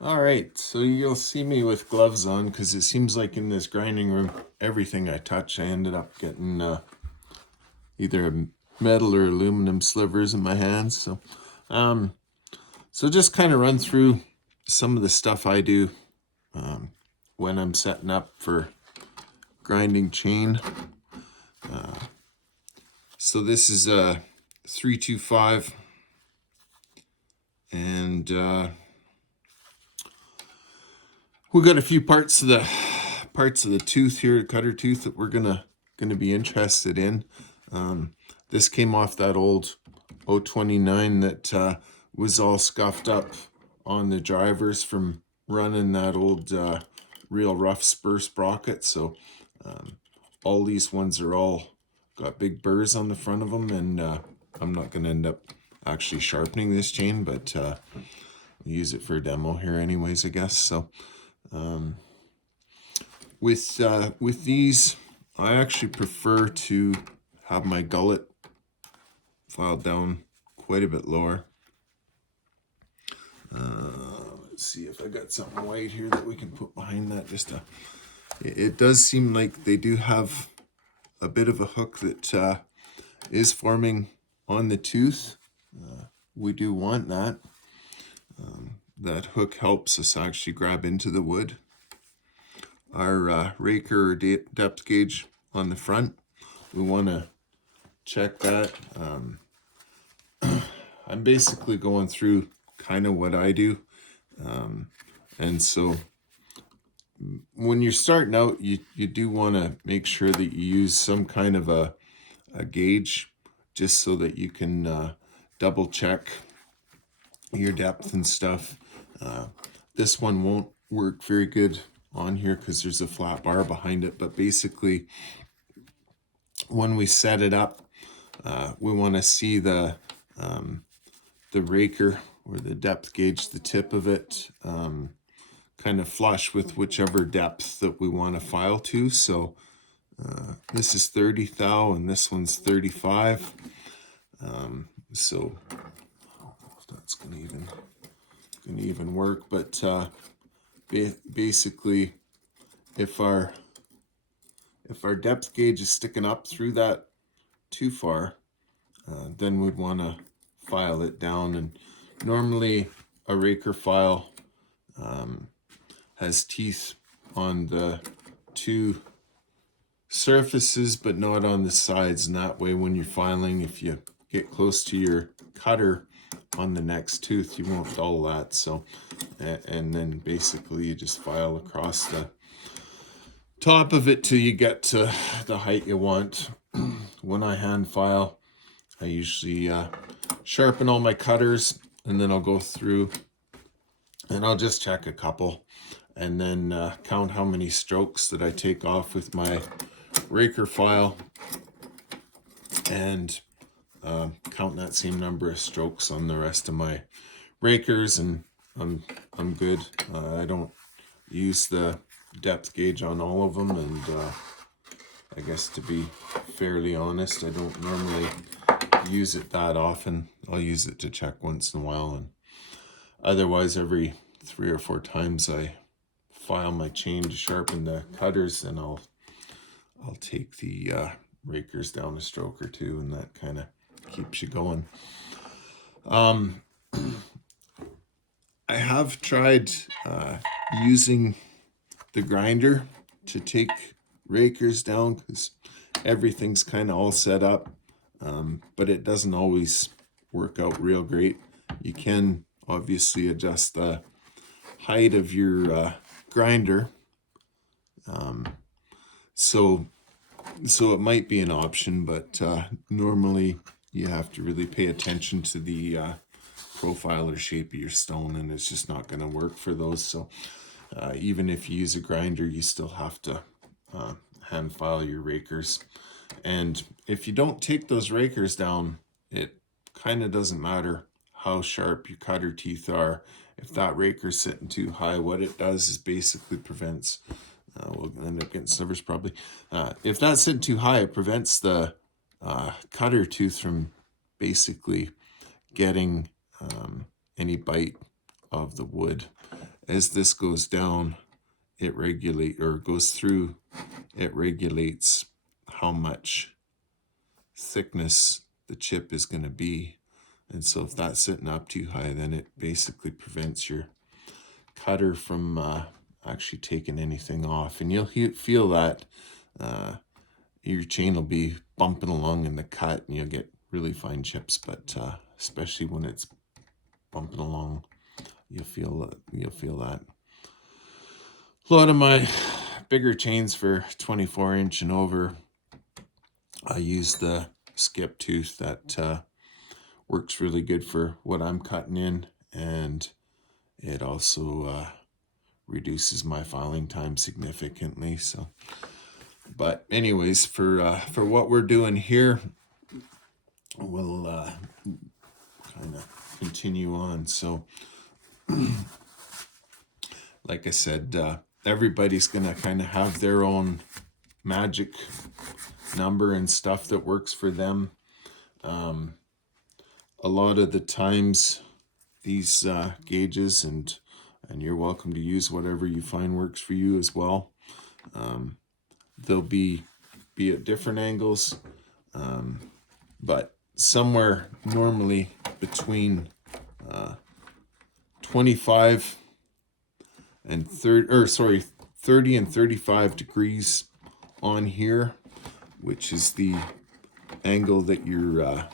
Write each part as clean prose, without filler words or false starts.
All right, so you'll see me with gloves on because it seems like in this grinding room, everything I touch, I ended up getting either metal or aluminum slivers in my hands. Um, so just kind of run through some of the stuff I do when I'm setting up for grinding chain. So this is a 325, and we got a few parts of the tooth here, cutter tooth, that we're gonna be interested in. This came off that old 029 that was all scuffed up on the drivers from running that old real rough spur sprocket. So all these ones are all got big burrs on the front of them, and I'm not going to end up actually sharpening this chain, but use it for a demo here anyways, I guess. So with these, I actually prefer to have my gullet filed down quite a bit lower. Let's see if I got something white here that we can put behind that. It does seem like they do have a bit of a hook that is forming on the tooth. We do want that. That hook helps us actually grab into the wood. Our raker or depth gauge on the front, we want to check that. I'm basically going through kind of what I do. And so when you're starting out, you do want to make sure that you use some kind of a gauge, just so that you can double check your depth and stuff. This one won't work very good on here because there's a flat bar behind it, but basically when we set it up, we want to see the raker or the depth gauge, the tip of it, kind of flush with whichever depth that we want to file to. So this is 30 thou and this one's 35. So I don't know if that's gonna even work, but basically if our depth gauge is sticking up through that too far, then we'd want to file it down. And normally a raker file has teeth on the two surfaces but not on the sides, and that way when you're filing, if you get close to your cutter on the next tooth, you won't dull that. So and then basically you just file across the top of it till you get to the height you want. When I hand file, I usually sharpen all my cutters, and then I'll go through and I'll just check a couple, and then count how many strokes that I take off with my raker file, and count that same number of strokes on the rest of my rakers, and I'm good. I don't use the depth gauge on all of them, and I guess to be fairly honest, I don't normally use it that often. I'll use it to check once in a while, and otherwise every 3 or 4 times I file my chain to sharpen the cutters, and I'll take the rakers down a stroke or two, and that kind of keeps you going. I have tried using the grinder to take rakers down because everything's kind of all set up, but it doesn't always work out real great. You can obviously adjust the height of your grinder, so it might be an option, but normally you have to really pay attention to the profile or shape of your stone, and it's just not going to work for those. So even if you use a grinder, you still have to hand file your rakers. And if you don't take those rakers down, it kind of doesn't matter how sharp your cutter teeth are. If that raker's sitting too high, what it does is basically prevents, we'll end up getting slivers probably. If that's sitting too high, it prevents the cutter tooth from basically getting any bite of the wood. as this goes down, it goes through, it regulates how much thickness the chip is going to be. And so if that's sitting up too high, then it basically prevents your cutter from actually taking anything off. And you'll feel that your chain will be bumping along in the cut, and you'll get really fine chips. But especially when it's bumping along, you'll feel that. A lot of my bigger chains for 24-inch and over, I use the skip tooth. That works really good for what I'm cutting in, and it also reduces my filing time significantly. So, but anyways, for what we're doing here, we'll kind of continue on. So, like I said, everybody's gonna kind of have their own magic number and stuff that works for them. A lot of the times, these gauges, and you're welcome to use whatever you find works for you as well. They'll be at different angles, but somewhere normally between 25 and 30 and 35 degrees on here, which is the angle that your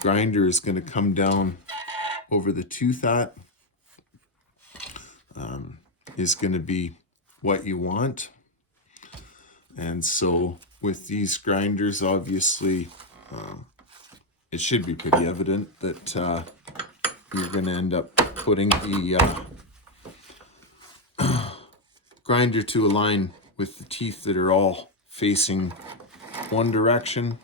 grinder is going to come down over the tooth at, is going to be what you want. And so with these grinders, obviously, it should be pretty evident that you're going to end up putting the grinder to align with the teeth that are all facing one direction.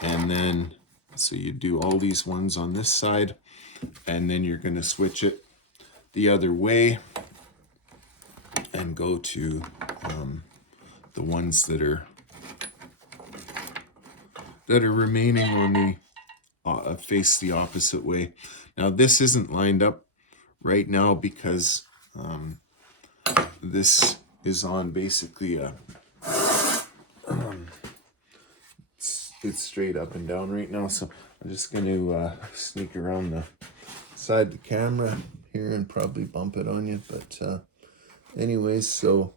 And then, so you do all these ones on this side, and then you're going to switch it the other way and go to the ones that are remaining on the face the opposite way. Now this isn't lined up right now because this is on basically it's straight up and down right now, so I'm just going to sneak around the side of the camera here and probably bump it on you. But anyways, so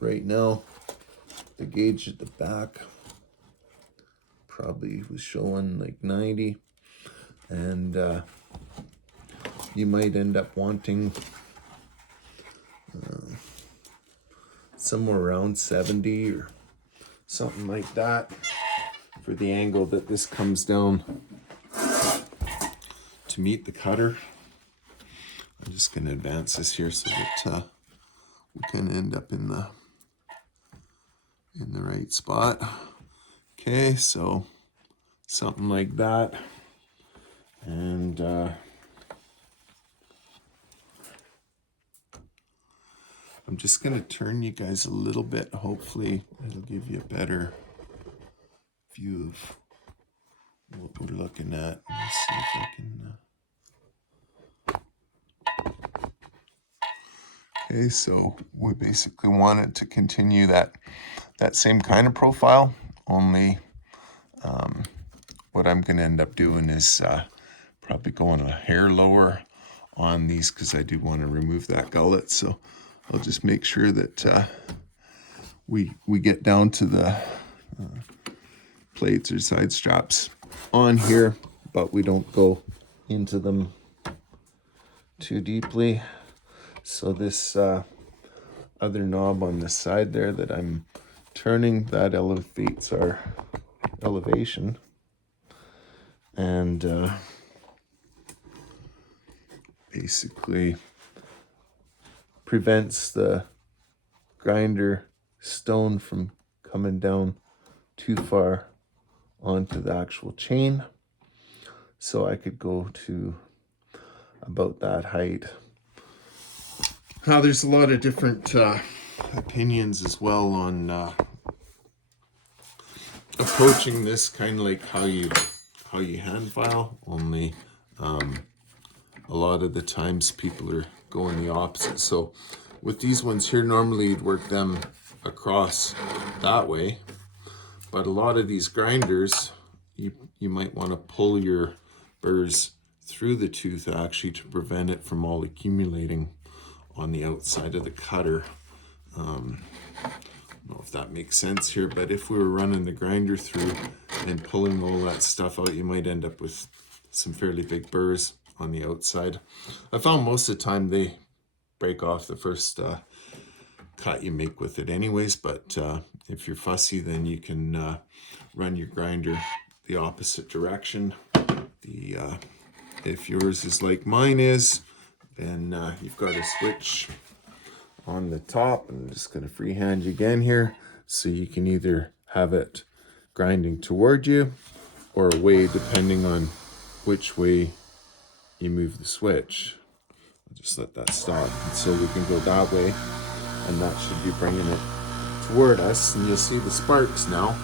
right now the gauge at the back probably was showing like 90, and you might end up wanting somewhere around 70 or something like that for the angle that this comes down to meet the cutter. I'm just going to advance this here so that we can end up in the right spot. Okay, so something like that. And I'm just going to turn you guys a little bit. Hopefully it'll give you a better view of what we're looking at. Let's see if I can... Okay, so we basically wanted to continue that same kind of profile, only what I'm going to end up doing is probably going a hair lower on these because I do want to remove that gullet. So I'll just make sure that we get down to the plates or side straps on here, but we don't go into them too deeply. So this other knob on the side there that I'm turning, that elevates our elevation, and basically prevents the grinder stone from coming down too far onto the actual chain. So I could go to about that height. Now there's a lot of different opinions as well on approaching this, kind of like how you hand file, only a lot of the times people are going the opposite. So with these ones here, normally you'd work them across that way, but a lot of these grinders, you might want to pull your burrs through the tooth actually to prevent it from all accumulating on the outside of the cutter. I don't know if that makes sense here, but if we were running the grinder through and pulling all that stuff out, you might end up with some fairly big burrs on the outside. I found most of the time they break off the first cut you make with it anyways, but if you're fussy, then you can run your grinder the opposite direction. If yours is like mine is, then you've got a switch on the top. I'm just going to freehand you again here, so you can either have it grinding toward you or away, depending on which way you move the switch. I'll just let that stop, so we can go that way, and that should be bringing it toward us, and you'll see the sparks now.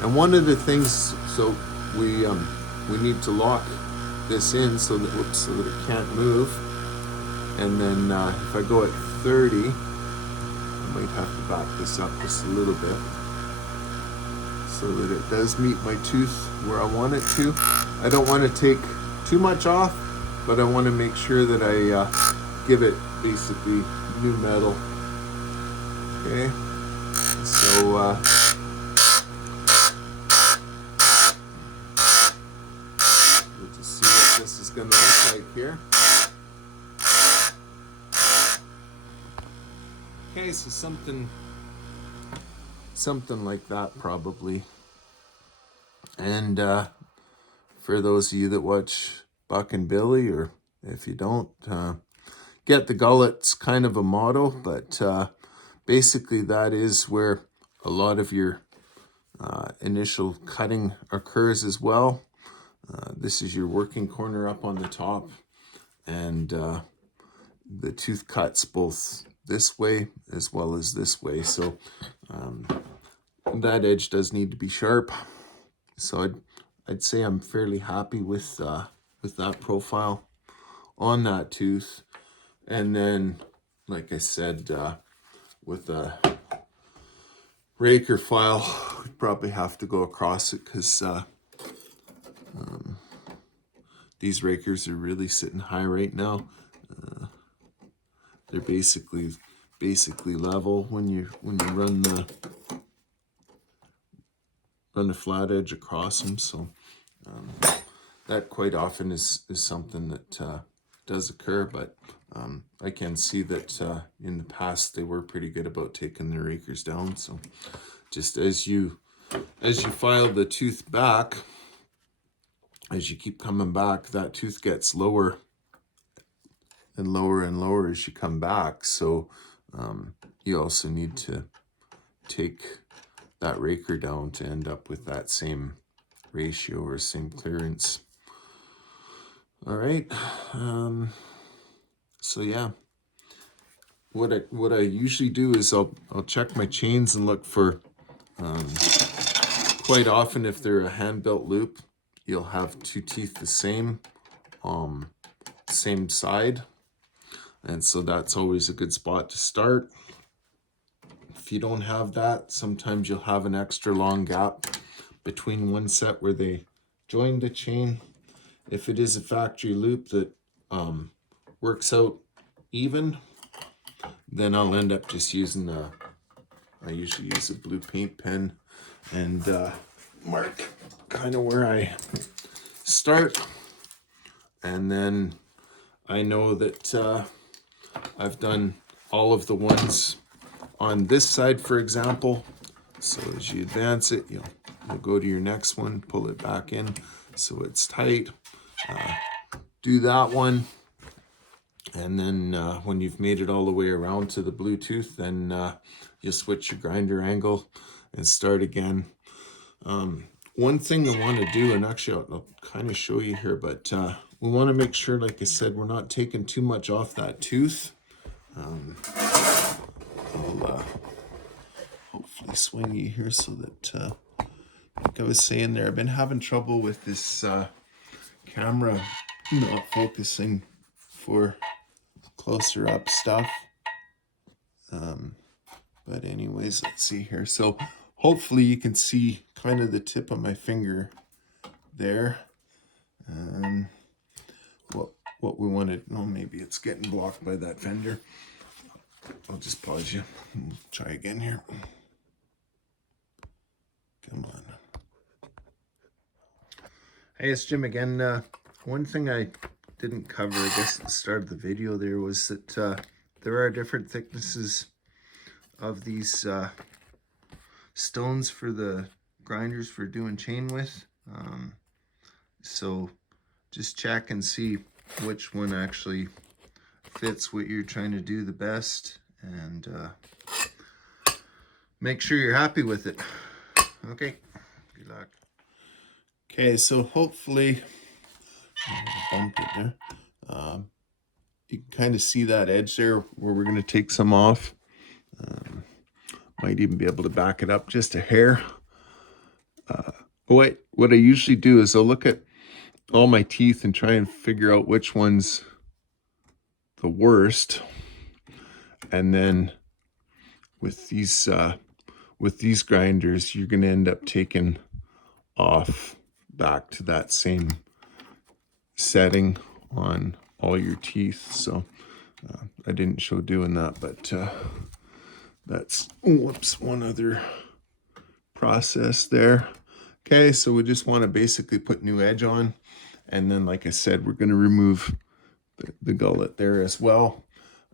And one of the things, so we need to lock this in so that it can't move. And then if I go at 30, I might have to back this up just a little bit so that it does meet my tooth where I want it to. I don't want to take too much off, but I want to make sure that I give it basically new metal. Okay, so we'll just see what this is going to look like here. Okay, so something like that probably. And for those of you that watch Buck and Billy, or if you don't, get the gullet's kind of a motto, but basically that is where a lot of your initial cutting occurs as well. This is your working corner up on the top, and the tooth cuts both this way as well as this way. So that edge does need to be sharp. So I'd say I'm fairly happy with that profile on that tooth. And then, like I said, with a raker file, we'd probably have to go across it, because these rakers are really sitting high right now. They're basically level when you run the flat edge across them. So that quite often is something that does occur, but I can see that in the past they were pretty good about taking their rakers down. So just as you file the tooth back, as you keep coming back, that tooth gets lower and lower and lower as you come back. So you also need to take that raker down to end up with that same ratio or same clearance. All right. So yeah, what I usually do is I'll check my chains and look for, quite often if they're a hand-built loop, you'll have two teeth the same side, and so that's always a good spot to start. If you don't have that, sometimes you'll have an extra long gap between one set where they join the chain. If it is a factory loop that works out even, then I'll end up just using I usually use a blue paint pen and mark kind of where I start. And then I know that I've done all of the ones on this side, for example. So as you advance it, you'll go to your next one, pull it back in so it's tight. Do that one. And then when you've made it all the way around to the Bluetooth, then you'll switch your grinder angle and start again. One thing I want to do, and actually I'll kind of show you here, but we want to make sure, like I said, we're not taking too much off that tooth. I'll hopefully swing you here so that, like I was saying there, I've been having trouble with this camera not focusing for closer up stuff. But anyways, let's see here. So hopefully you can see kind of the tip of my finger there. What we wanted, oh, maybe it's getting blocked by that fender. I'll just pause you and try again here. Come on. Hey, it's Jim again. One thing I didn't cover, I guess, at the start of the video there was that there are different thicknesses of these stones for the grinders for doing chain with. So just check and see which one actually fits what you're trying to do the best, and make sure you're happy with it. Okay, good luck. Okay, so hopefully, bumped it there. You can kind of see that edge there where we're going to take some off. Might even be able to back it up just a hair. What I usually do is I'll look at all my teeth and try and figure out which one's the worst, and then with these grinders, you're going to end up taking off back to that same setting on all your teeth. So I didn't show doing that, but that's one other process there. Okay, so we just want to basically put new edge on, and then like I said, we're going to remove the gullet there as well.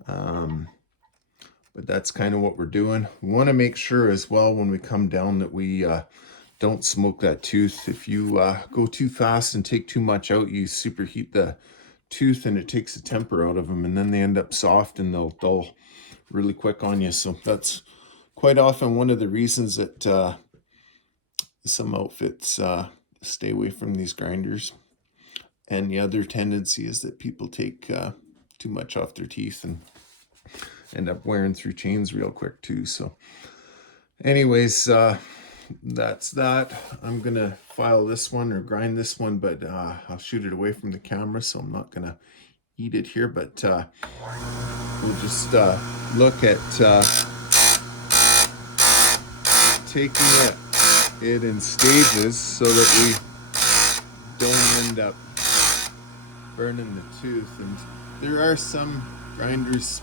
But that's kind of what we're doing. We want to make sure as well when we come down that we don't smoke that tooth. If you go too fast and take too much out, you superheat the tooth and it takes the temper out of them, and then they end up soft and they'll dull really quick on you. So that's quite often one of the reasons that some outfits stay away from these grinders. And the other tendency is that people take too much off their teeth and end up wearing through chains real quick too. So anyways, that's that. I'm gonna file this one or grind this one, but I'll shoot it away from the camera, so I'm not gonna eat it here. But we'll just look at taking it in stages so that we don't end up burning the tooth. And there are some grinders,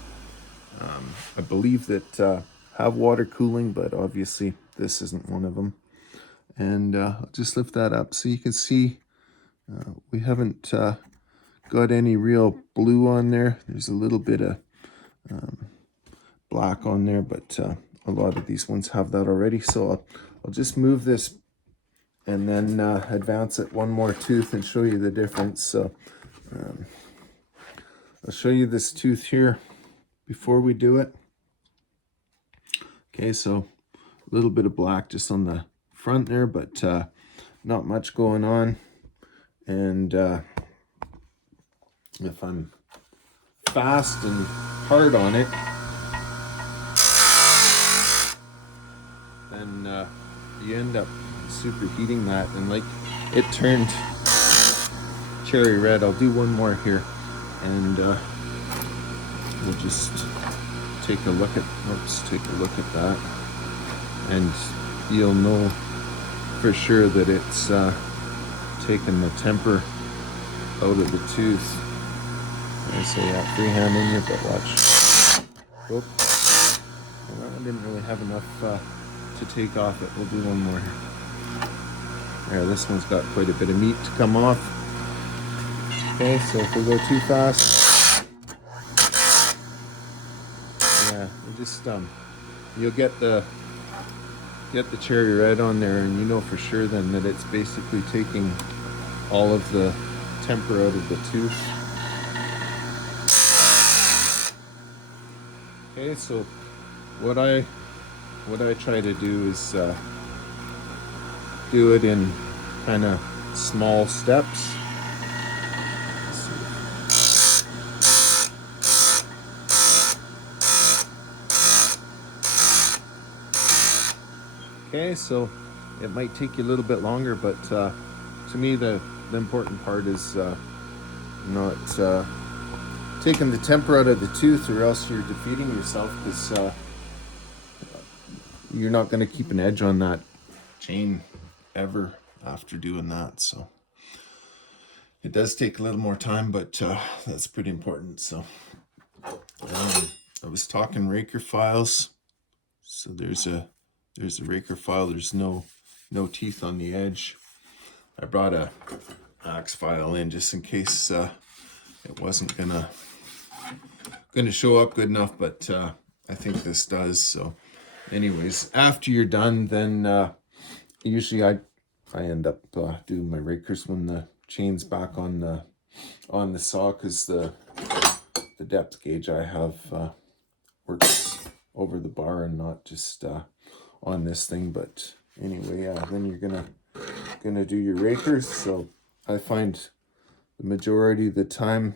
I believe, that have water cooling, but obviously this isn't one of them. And I'll just lift that up so you can see we haven't got any real blue on there. There's a little bit of black on there, but a lot of these ones have that already. So I'll just move this and then advance it one more tooth and show you the difference. So I'll show you this tooth here before we do it. Okay, so a little bit of black just on the front there, but not much going on. And if I'm fast and hard on it, then you end up superheating that, and like it turned cherry red. I'll do one more here, and we'll just take a look at that, and you'll know for sure that it's taken the temper out of the tooth. I say freehand in here, but watch. Oh, well, I didn't really have enough to take off it. We'll do one more here. There, this one's got quite a bit of meat to come off. Okay, so if we go too fast, yeah, we just you'll get the cherry red on there, and you know for sure then that it's basically taking all of the temper out of the tooth. Okay, so what I try to do is do it in kind of small steps. Okay, so it might take you a little bit longer, but to me the important part is not taking the temper out of the tooth, or else you're defeating yourself, because you're not going to keep an edge on that chain ever after doing that. So it does take a little more time, but that's pretty important. So I was talking raker files. So there's a raker file. There's no teeth on the edge. I brought a axe file in just in case it wasn't gonna show up good enough, but I think this does. So anyways, after you're done, then usually I end up doing my rakers when the chain's back on the saw, because the depth gauge I have works over the bar and not just on this thing. But anyway, then you're gonna do your rakers. So I find the majority of the time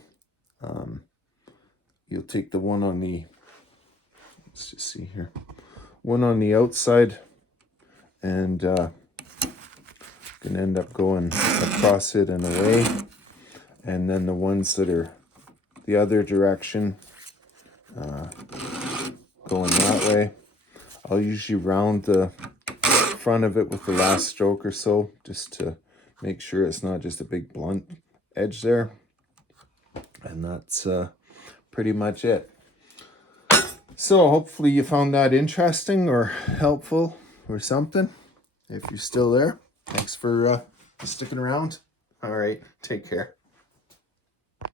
you'll take the one on the, let's just see here, one on the outside, and gonna end up going across it and away, and then the ones that are the other direction, going that way, I'll usually round the front of it with the last stroke or so, just to make sure it's not just a big blunt edge there. And that's pretty much it. So hopefully you found that interesting or helpful or something. If you're still there, thanks for sticking around. All right, take care.